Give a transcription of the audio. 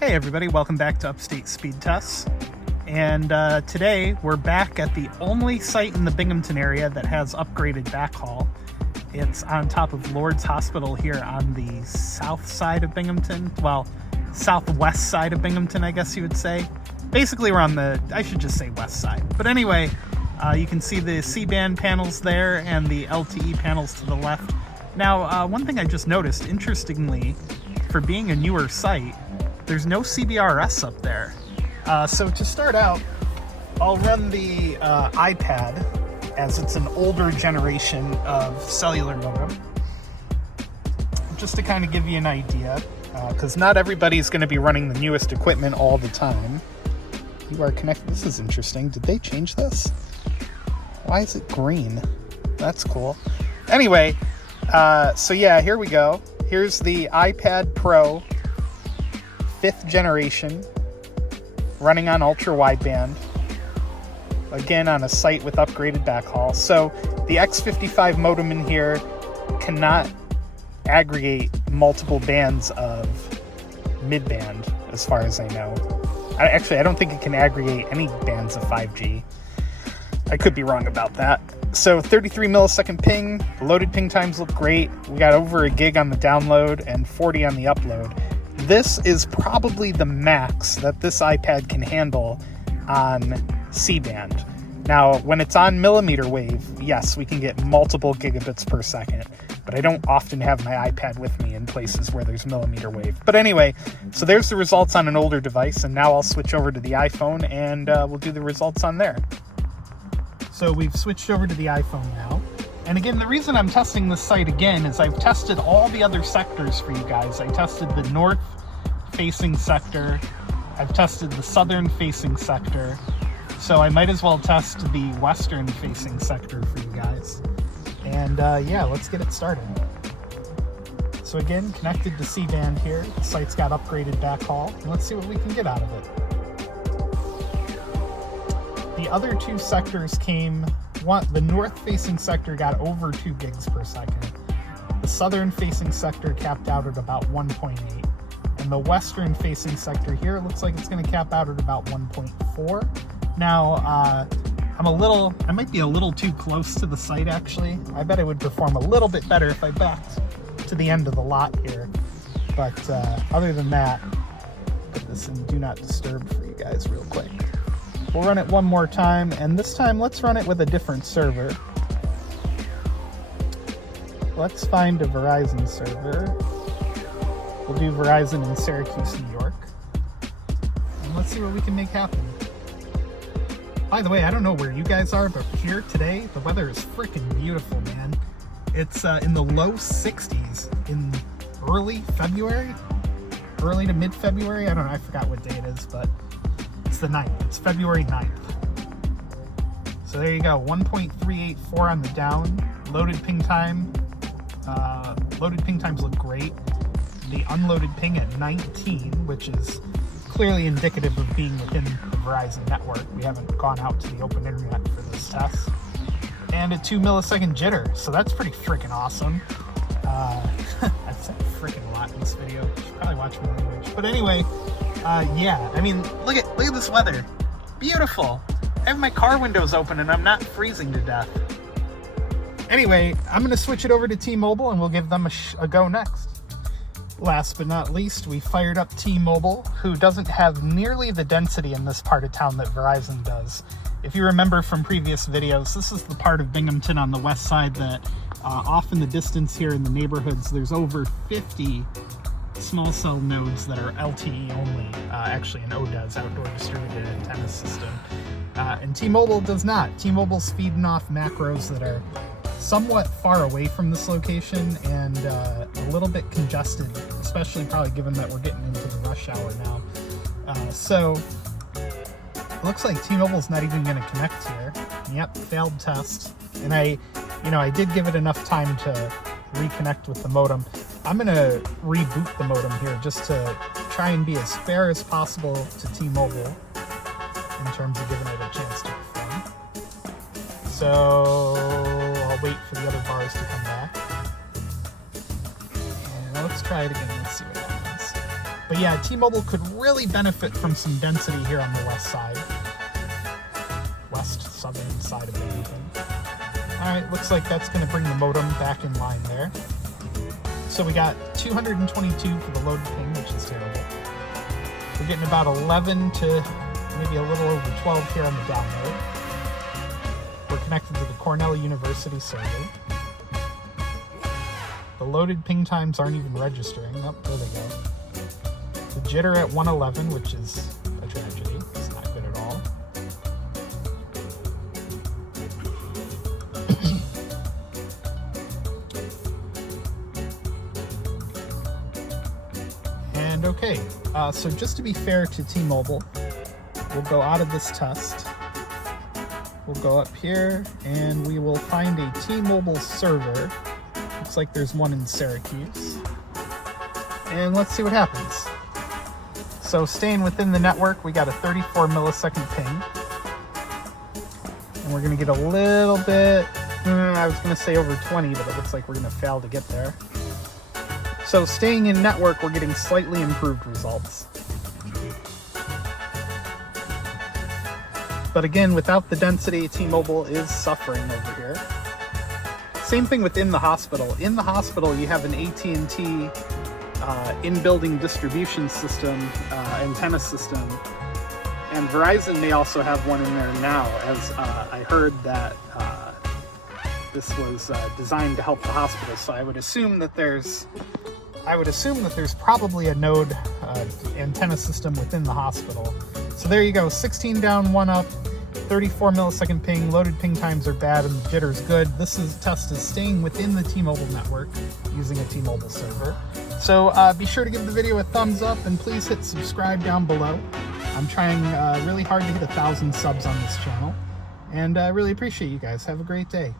Hey everybody, welcome back to Upstate Speedtests. And today we're back at the only site in the Binghamton area that has upgraded backhaul. It's on top of Lourdes Hospital here on the south side of Binghamton. Well, southwest side of Binghamton, I guess you would say. Basically we're on the, I should just say west side. But anyway, you can see the C-band panels there and the LTE panels to the left. Now, one thing I just noticed, interestingly, for being a newer site, there's no CBRS up there. So to start out, I'll run the iPad, as it's an older generation of cellular modem, just to kind of give you an idea, because not everybody's going to be running the newest equipment all the time. You are connected. This is interesting. Did they change this? Why is it green? That's cool. Anyway, so yeah, here we go. Here's the iPad Pro 5th generation, running on ultra wideband, again on a site with upgraded backhaul. So the X55 modem in here cannot aggregate multiple bands of midband, as far as I know. I don't think it can aggregate any bands of 5G. I could be wrong about that. So 33 millisecond ping, loaded ping times look great. We got over a gig on the download and 40 on the upload. This is probably the max that this iPad can handle on C-band. Now, when it's on millimeter wave, yes, we can get multiple gigabits per second, but I don't often have my iPad with me in places where there's millimeter wave. But anyway, so there's the results on an older device, and now I'll switch over to the iPhone and we'll do the results on there. So we've switched over to the iPhone now. And again, the reason I'm testing this site again is I've tested all the other sectors for you guys. I tested the north-facing sector. I've tested the southern-facing sector. So I might as well test the western-facing sector for you guys. And yeah, let's get it started. So again, connected to C-band here. The site's got upgraded backhaul. And let's see what we can get out of it. The other two sectors came... The north-facing sector got over 2 gigs per second. The southern-facing sector capped out at about 1.8. And the western-facing sector here looks like it's going to cap out at about 1.4. Now, I might be a little too close to the site, actually. I bet it would perform a little bit better if I backed to the end of the lot here. But other than that, put this in Do Not Disturb for you guys real quick. We'll run it one more time, and this time let's run it with a different server. Let's find a Verizon server. We'll do Verizon in Syracuse, New York. And let's see what we can make happen. By the way, I don't know where you guys are, but here today, the weather is freaking beautiful, man. It's in the low 60s in early February? Early to mid-February? I don't know, I forgot what day it is, but it's the 9th. It's February 9th. So there you go, 1.384 on the down. Loaded ping time. Loaded ping times look great. The unloaded ping at 19, which is clearly indicative of being within the Verizon network. We haven't gone out to the open internet for this test. And a 2 millisecond jitter, so that's pretty freaking awesome. I've said freaking a lot in this video. You should probably watch my language. But anyway, yeah, I mean, look at this weather. Beautiful. I have my car windows open and I'm not freezing to death. Anyway, I'm going to switch it over to T-Mobile and we'll give them a go next. Last but not least, we fired up T-Mobile, who doesn't have nearly the density in this part of town that Verizon does. If you remember from previous videos, this is the part of Binghamton on the west side that off in the distance here in the neighborhoods, there's over 50 small cell nodes that are LTE only, actually an ODES, Outdoor Distributed Antenna System. And T-Mobile does not. T-Mobile's feeding off macros that are somewhat far away from this location and a little bit congested, especially probably given that we're getting into the rush hour now. So it looks like T-Mobile's not even going to connect here. Yep, failed test. And I did give it enough time to reconnect with the modem. I'm going to reboot the modem here just to try and be as fair as possible to T-Mobile in terms of giving it a chance to perform. So I'll wait for the other bars to come back. And let's try it again. Let's see what happens. But yeah, T-Mobile could really benefit from some density here on the west southern side of Binghamton. Alright, looks like that's going to bring the modem back in line there. So we got 222 for the load ping, which is terrible. We're getting about 11 to maybe a little over 12 here on the download. We're connected to the Cornell University server. The loaded ping times aren't even registering. Oh, there they go. The jitter at 111, which is a tragedy. It's not good at all. And okay, so just to be fair to T-Mobile, we'll go out of this test. We'll go up here and we will find a T-Mobile server. Looks like there's one in Syracuse. And let's see what happens. So staying within the network, we got a 34 millisecond ping. And we're gonna get a little bit, I was gonna say over 20, but it looks like we're gonna fail to get there. So staying in network, we're getting slightly improved results. But again, without the density, T-Mobile is suffering over here. Same thing within the hospital. In the hospital, you have an AT&T in-building distribution system, antenna system, and Verizon may also have one in there now, as I heard that this was designed to help the hospital. So I would assume that there's probably a node antenna system within the hospital. So there you go, 16 down, 1 up, 34 millisecond ping, loaded ping times are bad, and the jitter's good. This test is staying within the T-Mobile network using a T-Mobile server. So be sure to give the video a thumbs up, and please hit subscribe down below. I'm trying really hard to hit 1,000 subs on this channel, and I really appreciate you guys. Have a great day.